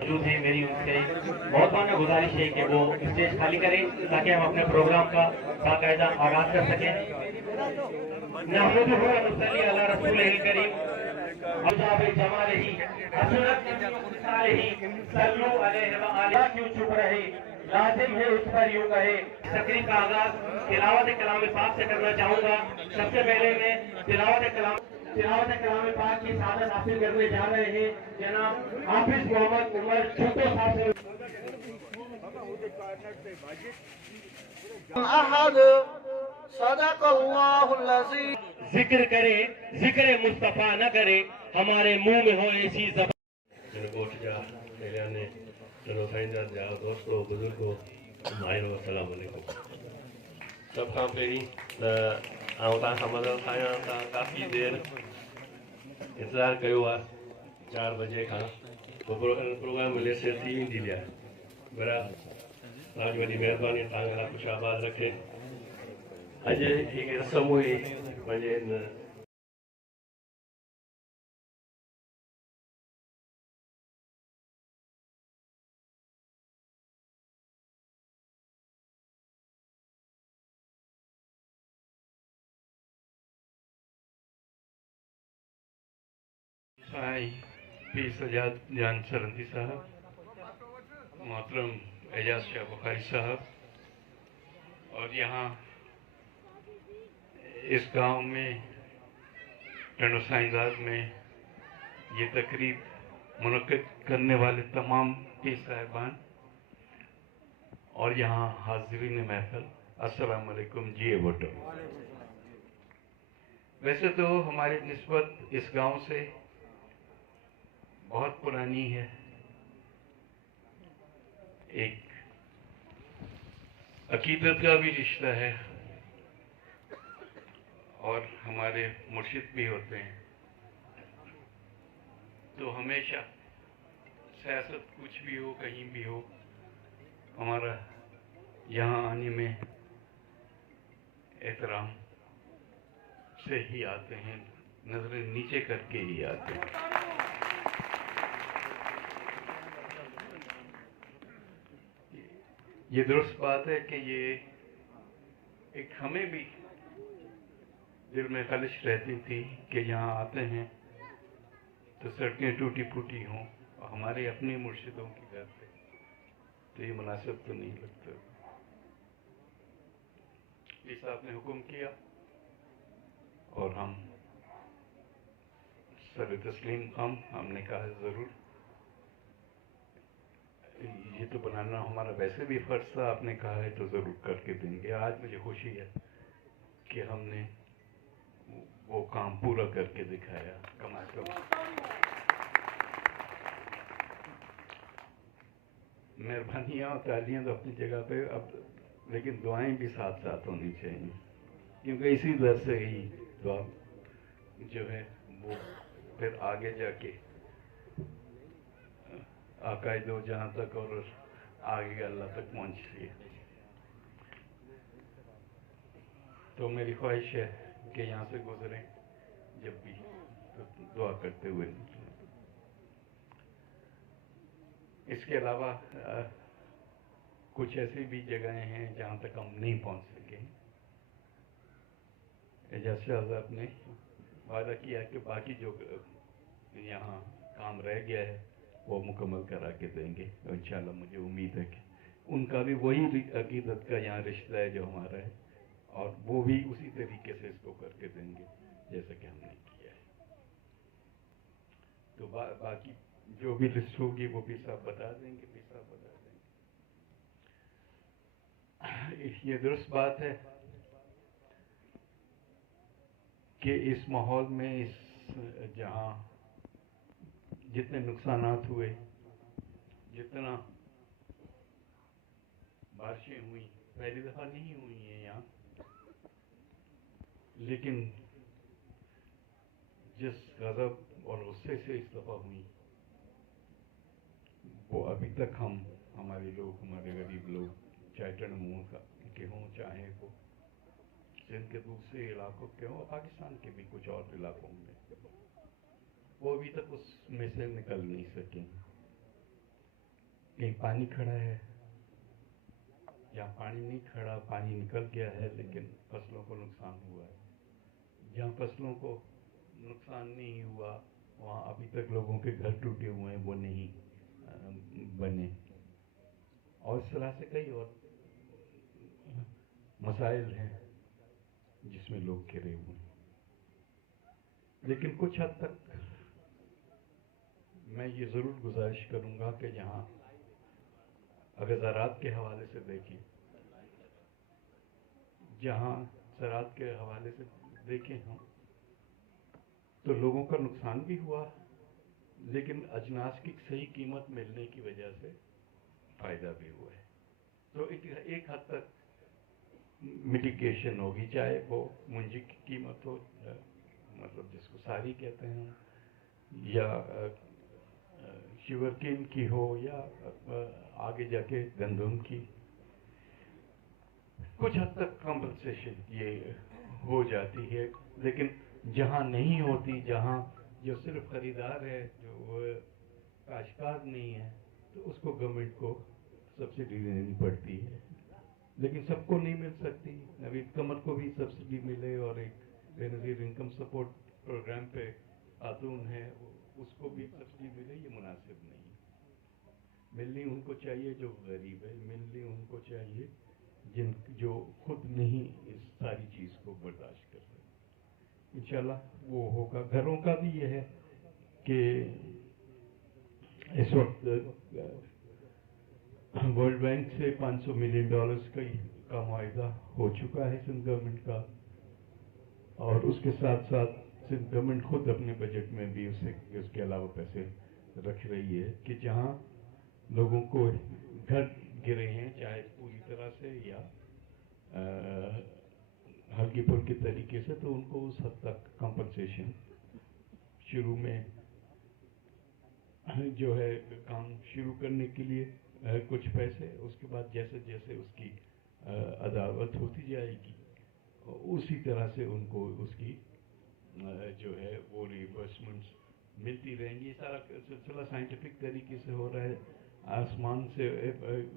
موجود ہیں، میری ان سے بہت مانا گزارش ہے کہ وہ اسٹیج خالی کریں تاکہ ہم اپنے پروگرام کا باقاعدہ آغاز کر سکیں۔ نحمدہ و نصلی علی رسولہ الکریم عجاب جمالہ حسنت صالحہ صلو علیہ وآلہ۔ کیوں چپ رہے، لازم ہے اس پر یوں کہے۔ تقریب کا آغاز تلاوت کلام پاک سے کرنا چاہوں گا۔ سب سے پہلے میں تلاوت کلام پاک کی سعادت حاصل کرنے جا رہے ہیں جناب حافظ محمد عمر چھوٹو صاحب سے۔ احد صدق اللہ العظیم۔ ذکر کرے ذکر مصطفیٰ نہ کرے، ہمارے منہ میں ہو ایسی زبان۔ کوٹ جا پہلانے چلو سائنجان جا دوستو بزرگو مائنو السلام علیکم۔ سب کام پہری آؤں تا سمجھو کھایا تا کافی دیر انتظار کیوں آ 4 بجے کھانا پروگرام ملے سے 3 دی لیا برا آج بڑی مہربانی تانگا کچھ آباد رکھے۔ اج ایک رسم ہوئی مجھے پی سجاد جان سرندی صاحب، محترم اعجاز شاہ بخاری صاحب، اور یہاں اس گاؤں میں ٹنڈو سائنزاد میں یہ تقریب منعقد کرنے والے تمام پیر صاحبان اور یہاں حاضرین محفل، السلام علیکم جی بھٹو۔ ویسے تو ہماری نسبت اس گاؤں سے بہت پرانی ہے، ایک عقیدت کا بھی رشتہ ہے اور ہمارے مرشد بھی ہوتے ہیں، تو ہمیشہ سیاست کچھ بھی ہو کہیں بھی ہو ہمارا یہاں آنے میں احترام سے ہی آتے ہیں، نظریں نیچے کر کے ہی آتے ہیں۔ یہ درست بات ہے کہ یہ ایک ہمیں بھی دل میں خلش رہتی تھی کہ یہاں آتے ہیں تو سڑکیں ٹوٹی پھوٹی ہوں اور ہمارے اپنے مرشدوں کی گھر پہ، تو یہ مناسب تو نہیں لگتا۔ اس صاحب نے حکم کیا اور ہم سر تسلیم ہم نے کہا ضرور، یہ تو بنانا ہمارا ویسے بھی فرض تھا، آپ نے کہا ہے تو ضرور کر کے دیں گے۔ آج مجھے خوشی ہے کہ ہم نے وہ کام پورا کر کے دکھایا، کم از کم مہربانیاں اور تالیاں تو اپنی جگہ پہ، اب لیکن دعائیں بھی ساتھ ساتھ ہونی چاہیے، کیونکہ اسی در سے ہی دعا جو ہے وہ پھر آگے جا کے آقا دو جہاں تک اور آگے اللہ تک پہنچتی ہے۔ تو میری خواہش ہے کہ یہاں سے گزریں جب بھی تو دعا کرتے ہوئے نکلیں۔ اس کے علاوہ کچھ ایسی بھی جگہیں ہیں جہاں تک ہم نہیں پہنچ سکے۔ اعجاز شاہ صاحب نے وعدہ کیا کہ باقی جو یہاں کام رہ گیا ہے وہ مکمل کرا کے دیں گے، اور انشاءاللہ مجھے امید ہے کہ ان کا بھی وہی عقیدت کا یہاں رشتہ ہے جو ہمارا ہے، اور وہ بھی اسی طریقے سے اس کو کر کے دیں گے جیسا کہ ہم نے کیا ہے۔ تو باقی جو بھی لسٹ ہوگی وہ بھی صاحب بتا دیں گے، بھی صاحب بتا دیں گے۔ یہ درست بات ہے کہ اس ماحول میں جہاں جتنے نقصانات ہوئے، جتنا بارشیں ہوئی، پہلی دفعہ نہیں ہوئی ہیں یہاں، لیکن جس غضب اور غصے سے اس دفعہ ہوئی وہ ابھی تک ہمارے لوگ، ہمارے غریب لوگ، چاہے ٹنڈمول کے ہوں، چاہے وہ سندھ کے دوسرے علاقوں کے ہوں، پاکستان کے بھی کچھ اور علاقوں میں، وہ ابھی تک اس میں سے نکل نہیں سکے. کہیں پانی کھڑا ہے یا پانی نہیں کھڑا, پانی نکل گیا ہے لیکن فصلوں کو نقصان ہوا ہے. جہاں فصلوں کو نقصان نہیں ہوا وہاں ابھی تک لوگوں کے گھر ٹوٹے ہوئے ہیں, وہ نہیں بنے. اور اس طرح سے کئی اور مسائل ہیں جس میں لوگ گھرے ہوئے ہیں. لیکن کچھ حد تک میں یہ ضرور گزارش کروں گا کہ جہاں اگر زراعت کے حوالے سے دیکھیں, جہاں زراعت کے حوالے سے دیکھیں ہم, تو لوگوں کا نقصان بھی ہوا لیکن اجناس کی صحیح قیمت ملنے کی وجہ سے فائدہ بھی ہوا ہے. تو ایک حد تک میٹیگیشن ہوگی, چاہے وہ منجی کی قیمت ہو, مطلب جس کو ساری کہتے ہیں, یا شوگر کین کی ہو, یا آگے جا کے گندم کی. کچھ حد تک کمپنسیشن یہ ہو جاتی ہے. لیکن جہاں نہیں ہوتی, جہاں جو صرف خریدار ہے, جو کاشتکار نہیں ہے, تو اس کو گورنمنٹ کو سبسڈی دینی پڑتی ہے. لیکن سب کو نہیں مل سکتی. نوید قمر کو بھی سبسڈی ملے اور ایک بے نظیر انکم سپورٹ پروگرام پہ خاتون ہے, اس کو بھی سبسڈی ملے, یہ مناسب نہیں. ملنی ان کو چاہیے جو غریب ہے, ملنی ان کو چاہیے جو خود نہیں اس ساری چیز کو برداشت کر سکتے. انشاءاللہ وہ ہوگا. گھروں کا بھی یہ ہے کہ اس وقت ورلڈ بینک سے $500 ملین کا معاہدہ ہو چکا ہے سندھ گورنمنٹ کا, اور اس کے ساتھ ساتھ سندھ گورنمنٹ خود اپنے بجٹ میں بھی اس کے علاوہ پیسے رکھ رہی ہے کہ جہاں لوگوں کو گھر گرے ہیں, چاہے پوری طرح سے یا ہلکی پھلکی طریقے سے, تو ان کو اس حد تک کمپنسیشن شروع میں جو ہے کام شروع کرنے کے لیے کچھ پیسے, اس کے بعد جیسے جیسے اس کی عداوت ہوتی جائے گی اسی طرح سے ان کو اس کی جو ہے وہ ریبرسمنٹس ملتی رہیں گی. یہ سارا سلسلہ سائنٹیفک طریقے سے ہو رہا ہے, آسمان سے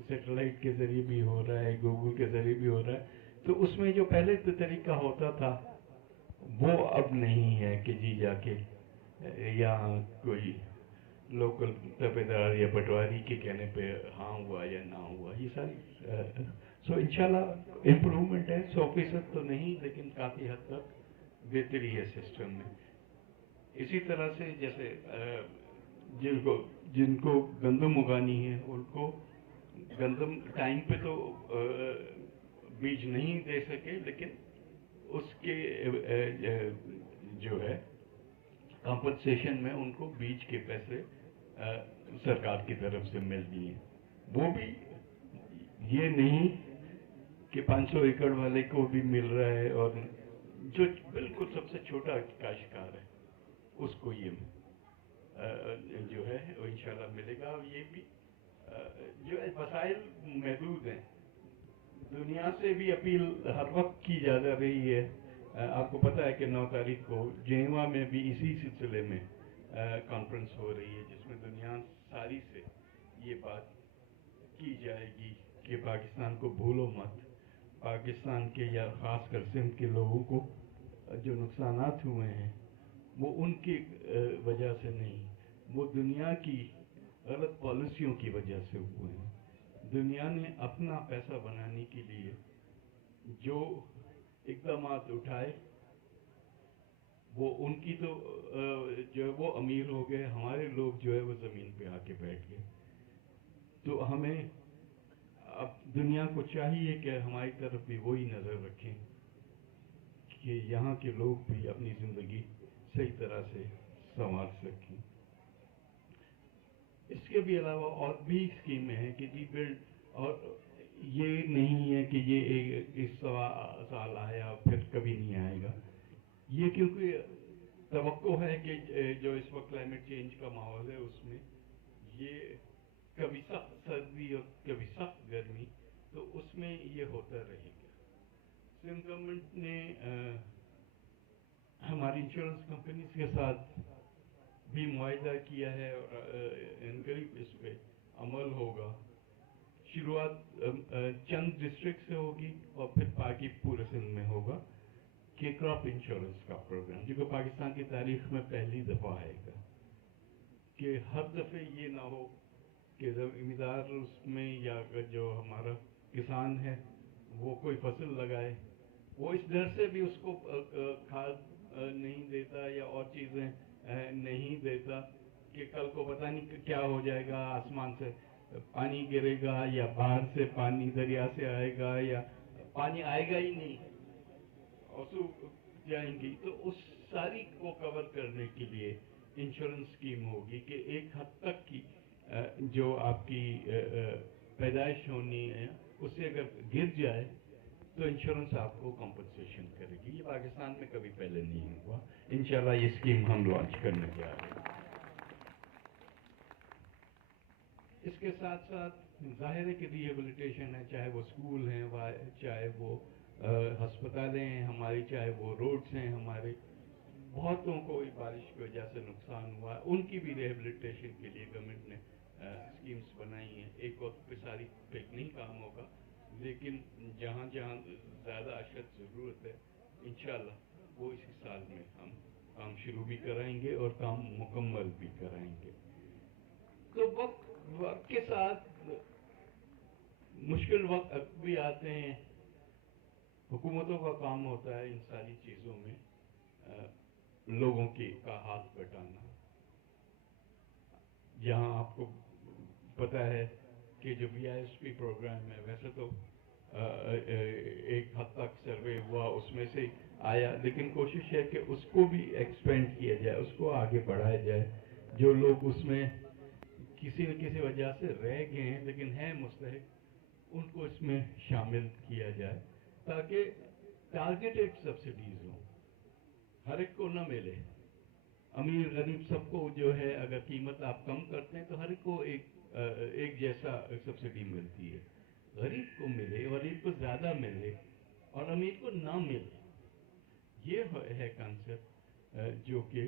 سیٹلائٹ کے ذریعے بھی ہو رہا ہے, گوگل کے ذریعے بھی ہو رہا ہے. تو اس میں جو پہلے طریقہ ہوتا تھا وہ اب نہیں ہے کہ جی جا کے یہاں کوئی لوکل تپیدار یا پٹواری کے کہنے پہ ہاں ہوا یا نہ ہوا. یہ ساری سو انشاءاللہ امپروومنٹ ہے, 100% تو نہیں لیکن کافی حد تک بہتری ہے سسٹم میں. اسی طرح سے جیسے جن کو گندم اگانی ہے ان کو گندم ٹائم پہ تو بیج نہیں دے سکے, لیکن اس کے جو ہے کمپنسیشن میں ان کو بیج کے پیسے سرکار کی طرف سے مل دیے ہیں. وہ بھی یہ نہیں کہ 500 ایکڑ والے کو بھی مل رہا ہے, اور جو بالکل سب سے چھوٹا کاشتکار ہے اس کو یہ جو ہے وہ انشاءاللہ ملے گا. اور یہ بھی جو ہے وسائل محدود ہیں. دنیا سے بھی اپیل ہر وقت کی جا رہی ہے. آپ کو پتہ ہے کہ 9 تاریخ کو جنیوا میں بھی اسی سلسلے میں کانفرنس ہو رہی ہے جس میں دنیا ساری سے یہ بات کی جائے گی کہ پاکستان کو بھولو مت. پاکستان کے یا خاص کر سندھ کے لوگوں کو جو نقصانات ہوئے ہیں وہ ان کی وجہ سے نہیں, وہ دنیا کی غلط پالیسیوں کی وجہ سے ہوئے ہیں. دنیا نے اپنا پیسہ بنانے کے لیے جو اقدامات اٹھائے وہ ان کی تو جو ہے وہ امیر ہو گئے, ہمارے لوگ جو ہے وہ زمین پہ آ کے بیٹھ گئے. تو ہمیں اب دنیا کو چاہیے کہ ہماری طرف بھی وہی نظر رکھیں کہ یہاں کے لوگ بھی اپنی زندگی صحیح طرح سے سنوار سکیں. اس کے بھی علاوہ اور بھی اسکیمیں ہیں کہ ری بلڈ, اور یہ نہیں ہے کہ یہ اس سال آیا پھر کبھی نہیں آئے گا. یہ کیونکہ توقع ہے کہ جو اس وقت کلائمیٹ چینج کا ماحول ہے اس میں یہ کبھی سخت سردی اور کبھی سخت گرمی, تو اس میں یہ ہوتا رہے گا. سندھ گورنمنٹ نے ہماری انشورنس کمپنیز کے ساتھ بھی معاہدہ کیا ہے اور ان قریب اس پہ عمل ہوگا. شروعات چند ڈسٹرکٹ سے ہوگی اور پھر باقی پورے سندھ میں ہوگا کہ کراپ انشورنس کا پروگرام، جو کہ پاکستان کی تاریخ میں پہلی دفعہ آئے گا. کہ ہر دفعہ یہ نہ ہو کہ زمیندار اس میں یا جو ہمارا کسان ہے وہ کوئی فصل لگائے، وہ اس ڈر سے بھی اس کو کھاد نہیں دیتا یا اور چیزیں نہیں دیتا کہ کل کو پتہ نہیں کیا ہو جائے گا، آسمان سے پانی گرے گا یا باہر سے پانی دریا سے آئے گا یا پانی آئے گا ہی نہیں اور سوکھ جائیں گی. تو اس ساری کو کور کرنے کے لیے انشورنس اسکیم ہوگی کہ ایک حد تک کی جو آپ کی پیدائش ہونی ہے اس سے اگر گر جائے تو انشورنس آپ کو کمپنسیشن کرے گی. یہ پاکستان میں کبھی پہلے نہیں ہوا. انشاءاللہ یہ اسکیم ہم لانچ کرنے جا رہے ہیں. اس کے ساتھ ساتھ ظاہر ہے کہ ریہیبلیٹیشن ہے، چاہے وہ اسکول ہیں، چاہے وہ ہسپتالیں ہیں ہماری، چاہے وہ روڈس ہیں ہمارے. بہتوں کو بارش کی وجہ سے نقصان ہوا ہے، ان کی بھی ریہیبلیٹیشن کے لیے گورنمنٹ نے اسکیمز بنائی ہیں. ایک وقت پہ ساری پہ نہیں کام ہوگا، لیکن جہاں جہاں زیادہ اشد ضرورت ہے انشاءاللہ وہ اسی سال میں ہم کام شروع بھی کرائیں گے اور کام مکمل بھی کرائیں گے. تو وقت کے ساتھ مشکل وقت بھی آتے ہیں. حکومتوں کا کام ہوتا ہے ان ساری چیزوں میں لوگوں کا ہاتھ بٹانا. جہاں آپ کو پتہ ہے کہ جو BISP پروگرام ہے ویسے تو ایک حد تک سروے ہوا اس میں سے آیا، لیکن کوشش ہے کہ اس کو بھی ایکسپینڈ کیا جائے، اس کو آگے بڑھایا جائے. جو لوگ اس میں کسی نہ کسی وجہ سے رہ گئے ہیں لیکن ہیں مستحق، ان کو اس میں شامل کیا جائے تاکہ ٹارگیٹڈ سبسڈیز ہوں، ہر ایک کو نہ ملے. امیر غریب سب کو جو ہے اگر قیمت آپ کم کرتے ہیں تو ہر ایک کو ایک جیسا سبسڈی ملتی ہے. غریب کو ملے، غریب کو زیادہ ملے اور امیر کو نہ ملے. یہ ہے کنسپٹ جو کہ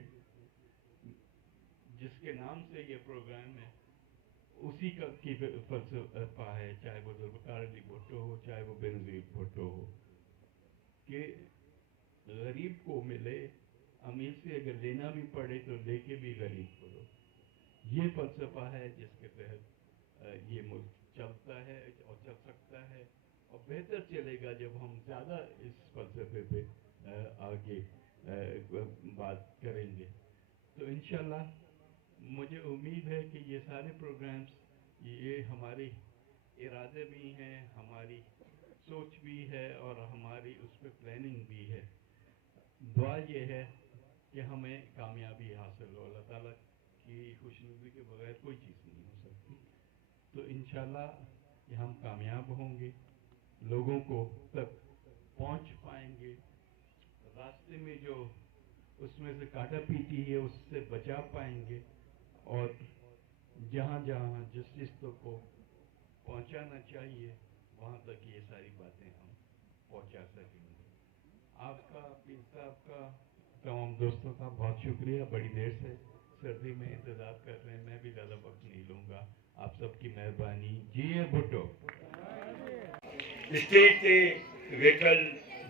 جس کے نام سے یہ پروگرام ہے اسی کا کی فلسفہ ہے، چاہے وہ ذوالفقار علی بھٹو ہو چاہے وہ بینظیر بھٹو ہو، کہ غریب کو ملے، امیر سے اگر لینا بھی پڑے تو لے کے بھی غریب کو دو. یہ فلسفہ ہے جس کے تحت یہ ملک چلتا ہے اور چل سکتا ہے، اور بہتر چلے گا جب ہم زیادہ اس فلسفے پہ آگے بات کریں گے. تو انشاءاللہ مجھے امید ہے کہ یہ سارے پروگرامز یہ ہمارے ارادے بھی ہیں، ہماری سوچ بھی ہے اور ہماری اس پہ پلاننگ بھی ہے. دعا یہ ہے کہ ہمیں کامیابی حاصل ہو. اللہ تعالیٰ کی خوشنودی کے بغیر کوئی چیز نہیں ہو سکتی. تو انشاءاللہ کہ ہم کامیاب ہوں گے، لوگوں کو تک پہنچ پائیں گے، راستے میں جو اس میں سے کاٹا پیٹی ہے اس سے بچا پائیں گے، اور جہاں جہاں جس کو پہنچانا چاہیے وہاں تک یہ ساری باتیں ہم پہنچا سکیں گے. آپ کا، پیر صاحب کا، تمام دوستوں کا بہت شکریہ. بڑی دیر سے سردی میں انتظار کر رہے ہیں، میں بھی زیادہ وقت نہیں لوں گا. آپ سب کی مہربانی. جی بھٹو. اسٹیج تے ویٹل